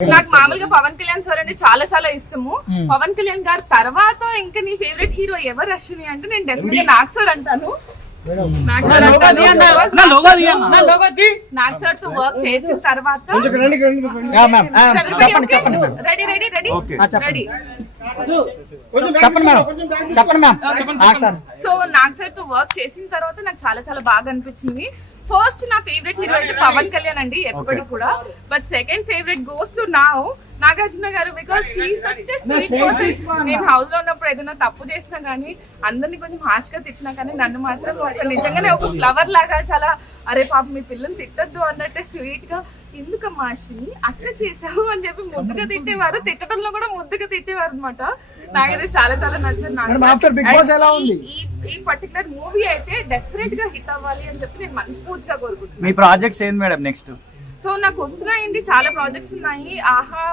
నాకు మామూలుగా పవన్ కళ్యాణ్ సార్ అంటే చాలా చాలా ఇష్టము. పవన్ కళ్యాణ్ గారు తర్వాత ఇంకా నీ ఫేవరెట్ హీరో ఎవరు అశ్విని అంటే నేను డెఫినెట్ గా నాగ్ సార్ అంటాను. నాగ్ సార్ తో వర్క్ చేసిన తర్వాత ready ready ready ready so Nag sir తో వర్క్ చేసిన తర్వాత నాకు చాలా చాలా బాగా అనిపించింది. ఫస్ట్ నా ఫేవరెట్ హీరో అయితే పవన్ కళ్యాణ్ అండి ఎప్పటికి కూడా. But second favourite goes to Nagarjuna garu because he such a sweet person. నేను హౌస్ లో ఉన్నప్పుడు ఏదైనా తప్పు చేసినా కానీ అందరినీ కొంచెం హార్ష్ గా తిట్టినా కానీ నన్ను మాత్రం ఒక నిజంగానే ఒక ఫ్లవర్ లాగా చాలా అరే పాప మీ పిల్లని తిట్టద్దు అన్నట్టే స్వీట్ గా ఎందుకమ్మా అశ్విని అట్లా చేసావు అని చెప్పి ముద్దుగా తిట్టేవారు. తిట్టడంలో కూడా ముద్దుగా తిట్టేవారు అనమాట. నాకైతే చాలా చాలా నచ్చింది. ఈ పర్టికులర్ మూవీ అయితే డెఫినెట్ గా హిట్ అవ్వాలి అని చెప్పి నేను మనస్ఫూర్తిగా కోరుకుంటున్నాను. మీ ప్రాజెక్ట్స్ ఏంది మేడం నెక్స్ట్? సో నాకు వస్తున్నాయండి చాలా ప్రాజెక్ట్స్ ఉన్నాయి. ఆహా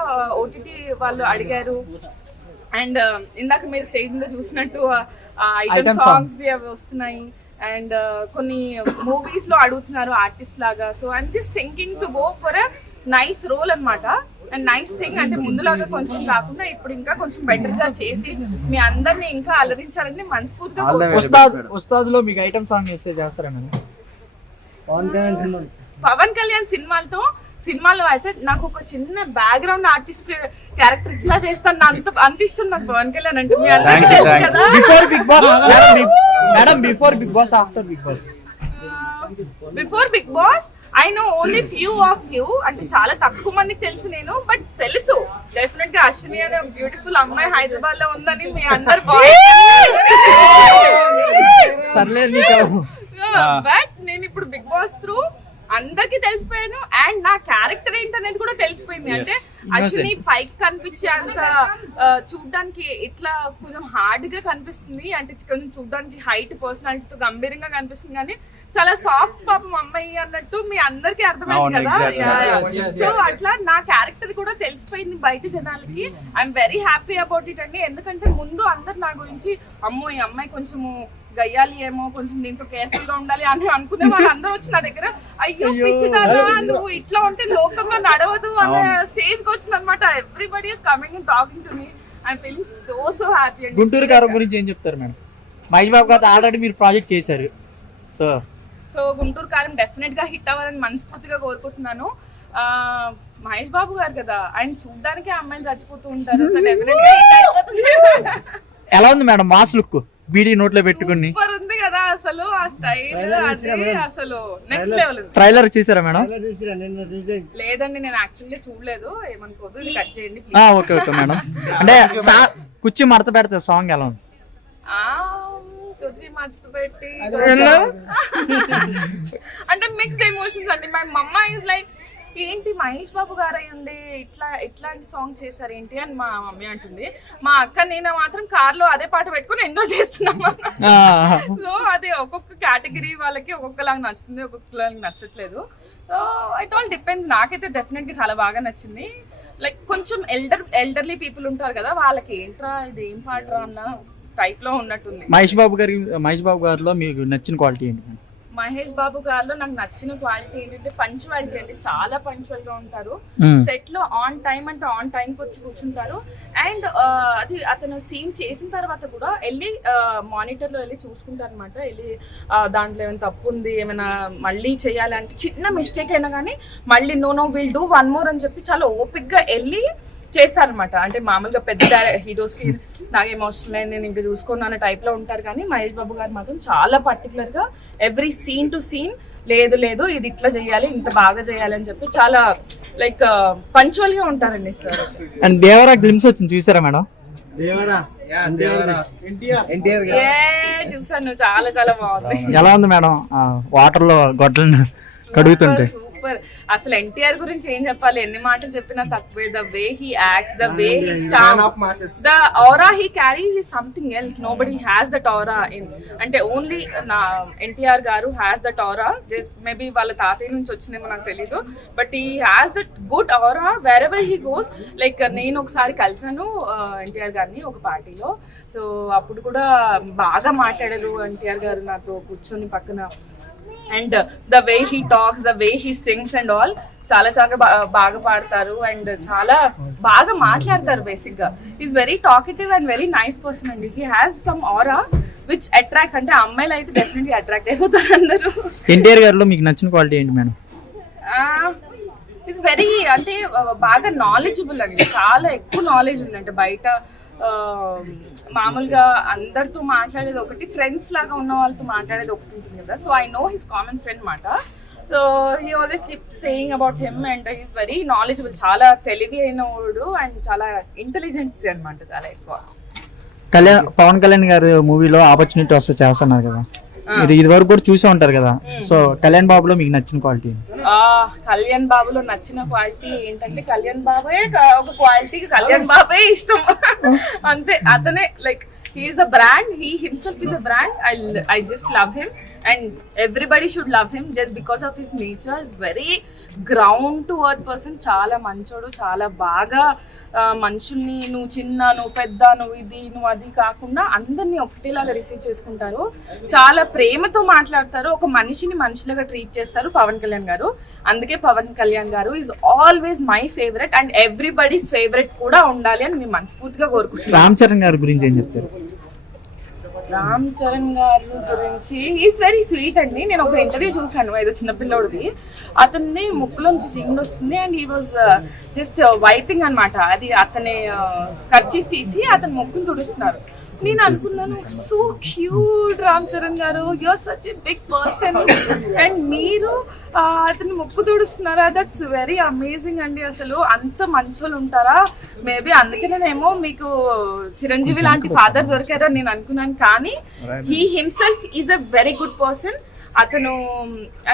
ఓటీటీ వాళ్ళు అడిగారు అండ్ ఇందాక మీరు స్టేజ్ మీద చూసినట్టు ఐటమ్ సాంగ్స్ అవి వస్తున్నాయి అండ్ కొన్ని మూవీస్ లో అడుగుతున్నారు ఆర్టిస్ట్ లాగా. So I'm just thinking to go for a nice role అన్నమాట. అండ్ నైస్ థింగ్ అంటే ముందులాగా కొంచెం కాకుండా ఇప్పుడు ఇంకా కొంచెం బెటర్ గా చేసి మీ అందరిని ఇంకా అలరించాలని మనస్ఫూర్తిగా. ఉస్తాద్ లో మీకు ఐటమ్ సాంగ్ వేస్తే చేస్తారా? పవన్ కళ్యాణ్ సినిమాలో అయితే నాకు ఒక చిన్న బ్యాక్గ్రౌండ్ ఆర్టిస్ట్ క్యారెక్టర్ ఇచ్చినా చేస్తాను. అంత ఇష్టం నాకు పవన్ కళ్యాణ్ అంటే. మీ అందరికీ తెలుసు కదా. Before Bigg Boss after Bigg Boss? Before Bigg Boss I know only few of you, అంటే చాలా తక్కువ మందికి తెలుసు నేను. బట్ తెలుసు డెఫినెట్ గా అశ్విని అనే బ్యూటిఫుల్ అమ్మాయి హైదరాబాద్ లో ఉందని మీ అందరు బట్ నేను ఇప్పుడు బిగ్ బాస్ త్రూ అందరికి తెలిసిపోయాను అండ్ నా క్యారెక్టర్ ఏంటనేది కూడా తెలిసిపోయింది. అంటే అశ్విని పైకి కనిపించే అంత చూడ్డానికి ఇట్లా కొంచెం హార్డ్ గా కనిపిస్తుంది, అంటే కొంచెం చూడ్డానికి హైట్ పర్సనాలిటీతో గంభీరంగా కనిపిస్తుంది, కానీ చాలా సాఫ్ట్ పాపం అమ్మాయి అన్నట్టు మీ అందరికి అర్థమైంది కదా. సో అట్లా నా క్యారెక్టర్ కూడా తెలిసిపోయింది బయట జనాలకి. I'm very happy about it అండి. ఎందుకంటే ముందు అందరు నా గురించి అమ్మో ఈ అమ్మాయి కొంచెము గయ్యాలి ఏమో, కొంచెం దీంతో కేర్ఫుల్ గా ఉండాలి అని అనుకునే వాళ్ళు అందరూ వచ్చి నా దగ్గర అయ్యో పిచ్చిదానా నువ్వు ఇట్లా ఉంటే లోకంలో నడవదు అనే స్టేజ్ కి వచ్చింది అనమాట. Everybody is coming and talking to me. I'm feeling so happy. Guntur కారం గురించి ఏం చెప్తారు మేడం? మహేష్ బాబు గారు ఆల్రెడీ మీరు ప్రాజెక్ట్ చేశారు. సో గుంటూరు కారం డెఫినెట్ గా హిట్ అవ్వాలని మనస్ఫూర్తిగా కోరుకుంటున్నాను. మహేష్ బాబు గారు కదా, ఆయన చూడ్డానికి అమ్మాయిలు చచ్చిపోతూ ఉంటారు. సో డెఫినెట్ గా హిట్ అయిపోతుంది. ఎలా ఉంది మేడం మాస్ లుక్? బీడీ నోట్లో పెట్టుకుని సూపర్ ఉంది కదా అసలు. ఆ స్టైల్ అది అసలు నెక్స్ట్ లెవెల్ ఉంది. ట్రైలర్ చూసారా మేడం? లేదండి నేను యాక్చువల్లీ చూడలేదు. ఏమనుకోదు, ఇది కట్ చేయండి ఓకే ఓకే మేడం. అంటే కుర్చీ మడత పెడతారు సాంగ్ ఎలా ఉంది? కుర్చీ మడత పెట్టి అంటే మిక్స్డ్ ఎమోషన్స్ అండి. మై మమ్మ ఈజ్ లైక్ ఏంటి మహేష్ బాబు గారు అయ్యండి ఇట్లాంటి సాంగ్ చేశారు ఏంటి అని మా మమ్మీ అంటుంది. మా అక్క నేను మాత్రం కార్ లో అదే పాట పెట్టుకుని ఎంజాయ్ చేస్తున్నాము. సో అది ఒక్కొక్క కేటగిరీ వాళ్ళకి ఒక్కొక్కలాగా నచ్చుతుంది, ఒక్కొక్కలాగా నచ్చట్లేదు. So it all depends. నాకైతే డెఫినెట్ గా చాలా బాగా నచ్చింది. లైక్ కొంచెం ఎల్డర్లీ పీపుల్ ఉంటారు కదా, వాళ్ళకి ఏంట్రా ఇది ఏం పాటరా అన్న టైప్ లో ఉన్నట్టుంది. మహేష్ బాబు గారిలో మీకు నచ్చిన క్వాలిటీ ఏంటి? మహేష్ బాబు గారిలో నాకు నచ్చిన క్వాలిటీ ఏంటంటే పంచువాలిటీ అండి. చాలా పంచువల్ గా ఉంటారు. సెట్ లో ఆన్ టైం అంటే ఆన్ టైం కి వచ్చి కూర్చుంటారు. అండ్ అది అతను సీన్ చేసిన తర్వాత కూడా వెళ్ళి మానిటర్ లో వెళ్ళి చూసుకుంటారు అనమాట. వెళ్ళి దాంట్లో ఏమైనా తప్పు ఉంది, ఏమైనా మళ్ళీ చేయాలి అంటే చిన్న మిస్టేక్ అయినా కానీ మళ్ళీ no will do one more అని చెప్పి చాలా ఓపిక్ గా వెళ్ళి చేస్తారనమాట. అంటే మామూలుగా పెద్ద హీరోస్ కి నాకేం అవసరం లేదు నేను ఇంకా చూసుకోను అనే టైప్ లో ఉంటారు, కానీ మహేష్ బాబు గారు మాత్రం చాలా పర్టికులర్ గా ఎవ్రీ సీన్ టు సీన్ లేదు ఇది ఇట్లా చేయాలి ఇంత బాగా చేయాలి అని చెప్పి చాలా లైక్ పంచువల్ గా ఉంటారండి సార్. అండ్ దేవరా గ్లిమ్స్ వచ్చింది చూసారా మేడం? చూసాను, చాలా చాలా బాగుంది. ఎలా ఉంది మేడం వాటర్ లో గొడ్డలను కడుగుతుంటే? అసలు ఎన్టీఆర్ గురించి ఏం చెప్పాలి, ఎన్ని మాటలు చెప్పినా తక్కువే. The way he acts, the way he stand, the aura he carries is something else. Nobody has that aura in. అంటే ఓన్లీ నా ఎన్టీఆర్ గారు has that aura. Just maybe వాళ్ళ తాతయ్య నుంచి వచ్చిందేమో నాకు తెలీదు, but he has that good aura wear ever he goes. Like నేను ఒకసారి కలిసాను ఎన్టీఆర్ గారిని ఒక పార్టీలో. సో అప్పుడు కూడా బాగా మాట్లాడారు ఎన్టీఆర్ గారు నాతో కూర్చొని పక్కన. And the way he talks, the way he sings and all, చాలా చాలా బాగా పాడతారు అండ్ చాలా బాగా మాట్లాడతారు. బేసిక్ గా is very talkative and very nice person అండి. He has some aura which attracts, అంటే అమ్మాయిలు అయితే డెఫినెట్లీ అట్రాక్ట్ అయిపోతారు అందరూ. ఎన్టీఆర్ గారిలో మీకు నచ్చిన క్వాలిటీ ఏంటి మేడం? ఇట్స్ వెరీ, అంటే బాగా నాలెడ్జబుల్ అండి, చాలా ఎక్కువ నాలెడ్జ్ ఉంది. అంటే బయట మామూలుగా అందరితో మాట్లాడేది ఒకటి, ఫ్రెండ్స్ లాగా ఉన్న వాళ్ళతో మాట్లాడేది ఒకటి ఉంటుంది కదా. So I know his common friend మాట. So he always keep saying about him and he's very knowledgeable, చాలా తెలివి అయినవాడు అండ్ చాలా ఇంటెలిజెన్స్ అనమాట, చాలా ఎక్కువ. పవన్ కళ్యాణ్ గారు మూవీలో ఆపర్చునిటీ వస్తే చేస్తున్నారు కదా, మీరు ఇది వరకు కూడా చూసే ఉంటారు కదా. సో కళ్యాణ్ బాబులో మీకు నచ్చిన క్వాలిటీ? కళ్యాణ్ బాబులో నచ్చిన క్వాలిటీ ఏంటంటే కళ్యాణ్ బాబే ఒక క్వాలిటీ, కళ్యాణ్ బాబే ఇష్టం అంతే. అతనే like he's the brand, he himself is a brand. I just love him and everybody should love him just because of his nature. He's very ground to earth person, చాలా మంచోడు, చాలా బాగా మనుషుల్ని నువ్వు చిన్న, నువ్వు పెద్ద, నువ్వు ఇది, నువ్వు అది కాకుండా అందరినీ ఒకటేలాగా రిసీవ్ చేసుకుంటారు, చాలా ప్రేమతో మాట్లాడతారు, ఒక మనిషిని మనిషిలాగా ట్రీట్ చేస్తారు పవన్ కళ్యాణ్ గారు. అందుకే పవన్ కళ్యాణ్ గారు is always my favourite and everybody's favourite కూడా ఉండాలి అని నేను మనస్ఫూర్తిగా కోరుకుంటున్నాను. రామ్ చరణ్ గారి గురించి ఏం చెప్తారు? రామ్ చరణ్ గారి గురించి ఈజ్ వెరీ స్వీట్ అండి. నేను ఒక ఇంటర్వ్యూ చూసాను ఏదో చిన్నపిల్లడిది, అతన్ని ముక్కులోంచి చిండు వస్తుంది and he was just wiping అనమాట. అది అతని కర్చీఫ్ తీసి అతని ముక్కును తుడుస్తున్నారు. నేను అనుకున్నాను so cute Ram Charan garu, you're such a big person and మీరు అతని ముక్కు తుడుస్తున్నారా, దట్స్ వెరీ అమేజింగ్ అండి. అసలు అంత మంచోళ్ళు ఉంటారా? మేబీ అందుకేనేమో మీకు చిరంజీవి లాంటి ఫాదర్ దొరికారో నేను అనుకున్నాను. కానీ he himself is a very good person. అతను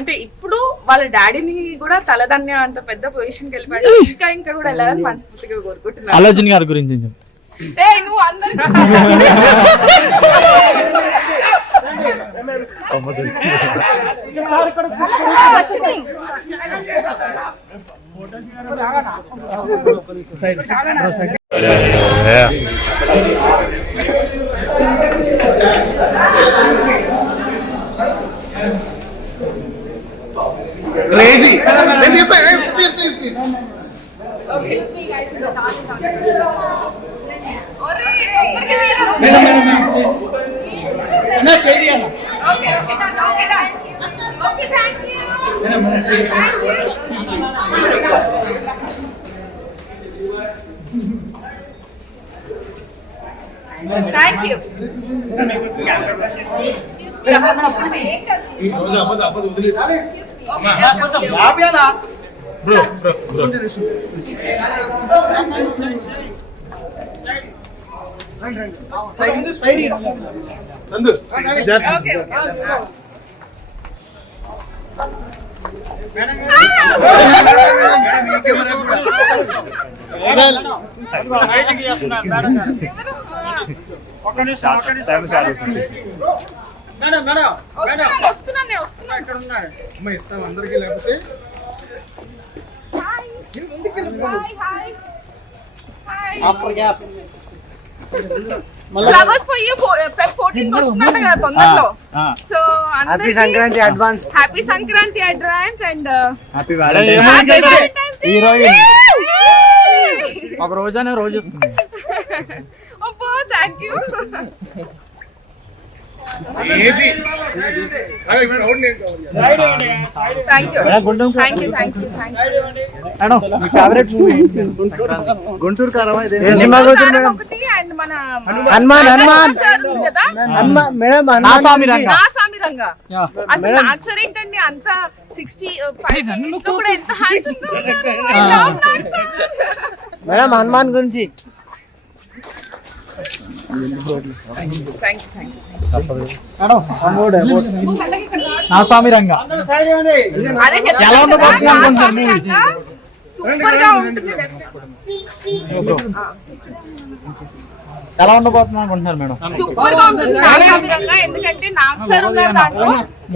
అంటే ఇప్పుడు వాళ్ళ డాడీని కూడా తలదన్య అంత పెద్ద పొజిషన్కి వెళ్ళిపోయాడు, ఇంకా కూడా వెళ్ళాలని మనస్ఫూర్తిగా కోరుకుంటున్నాను. అల్లు అర్జున్ గారి గురించి నువ్వు అందరికీ crazy. Then this time, please. Excuse me guys, in the challenge. Okay, thank you. Bro. Okay. ఇస్తాం అందరికి లేకపోతే ఫ్లవర్స్ ఫర్ యూ Feb 14 వస్తున్నాను కదా తొందరలో. So happy Sankranti advance and happy Valentine's day. ఈ రోజు ఒక రోజనే రోజు వస్తుంది. అబ్బా థాంక్యూ. ఏజీ అరే క్రౌడ్ నేను థాంక్యూ. మేడం మీ ఫేవరెట్ మూవీ గుంటూరు కారమా ఇది సినిమా రోజు మేడం ఒకటి అండ్ మన హనుమాన్ కదా మేడం నా స్వామి రంగా అసలు నాకు సరే ఏంటండి అంత 65 కూడా ఎంత హ్యాండ్సమ్ గా ఉన్నారు మేడం హనుమాన్ గురించి. నా స్వామి రంగా ఎలా ఉండబోతుంది? సూపర్ గా ఉంటుంది. ఎలా ఉండబోతుంది అనుకుంటున్నారు మేడం? సూపర్ గా ఉంటుంది. ఎందుకంటే నాకు సార్ ఉన్నారు దాంట్లో.